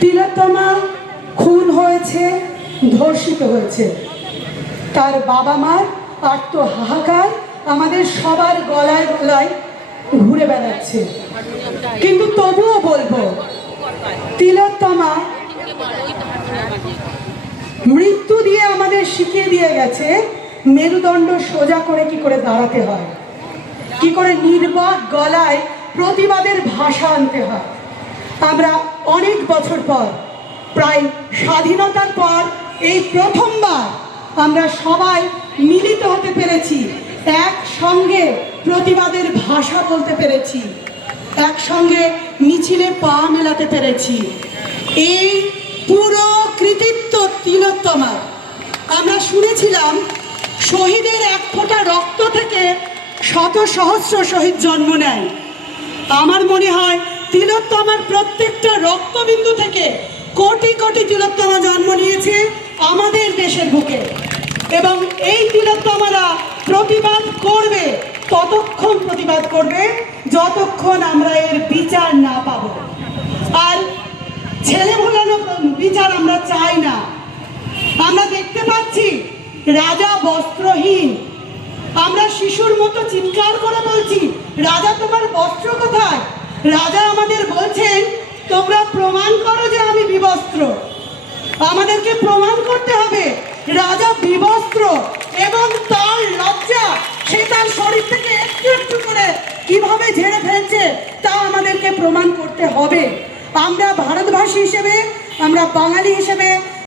তিলোত্তমা খুন হয়েছে, ধর্ষিত হয়েছে। তার বাবা মার আর্ত হাহাকার আমাদের সবার গলায় গলায় ঘুরে বেড়াচ্ছে। কিন্তু তবুও বলবো, তিলোত্তমা মৃত্যু দিয়ে আমাদের শিখিয়ে দিয়ে গেছে মেরুদণ্ড সোজা করে কি করে দাঁড়াতে হয়, কি করে নির্বাক গলায় প্রতিবাদের ভাষা আনতে হয়। আমরা অনেক বছর পর, প্রায় স্বাধীনতার পর এই প্রথমবার আমরা সবাই মিলিত হতে পেরেছি, একসঙ্গে প্রতিবাদের ভাষা বলতে পেরেছি, একসঙ্গে মিছিলে পা মেলাতে পেরেছি। এই পুরো কৃতিত্ব তিলোত্তমার। আমরা শুনেছিলাম শহীদের এক ফোঁটা রক্ত থেকে শত সহস্র শহীদ জন্ম নেয়। আমার মনে হয় তিলোত্তমার প্রত্যেকটা রক্তবিন্দু থেকে কোটি কোটি তিলোত্তমা জন্ম নিয়েছে আমাদের দেশের বুকে। এবং এই তিলোত্তমারা প্রতিবাদ করবে, ততক্ষণ প্রতিবাদ করবে যতক্ষণ আমরা এর বিচার না পাবো। আর ছেলে ভোলানো বিচার আমরা চাই না। আমরা দেখতে পাচ্ছি রাজা বস্ত্রহীন, আমরা শিশুর মতো চিৎকার করে বলছি, রাজা তোমার বস্ত্র কোথায়? রাজা আমাদের বলছেন, তোমরা প্রমাণ করো যে আমি বিবস্ত্র। আমাদেরকে প্রমাণ করতে হবে রাজা বিবস্ত্র, এবং তার লজ্জা সে তার শরীর থেকে একটু একটু করে কিভাবে ঝেড়ে ফেলছে তা আমাদেরকে প্রমাণ করতে হবে। আমরা ভারতবাসী হিসেবে, আমরা বাঙালি হিসেবে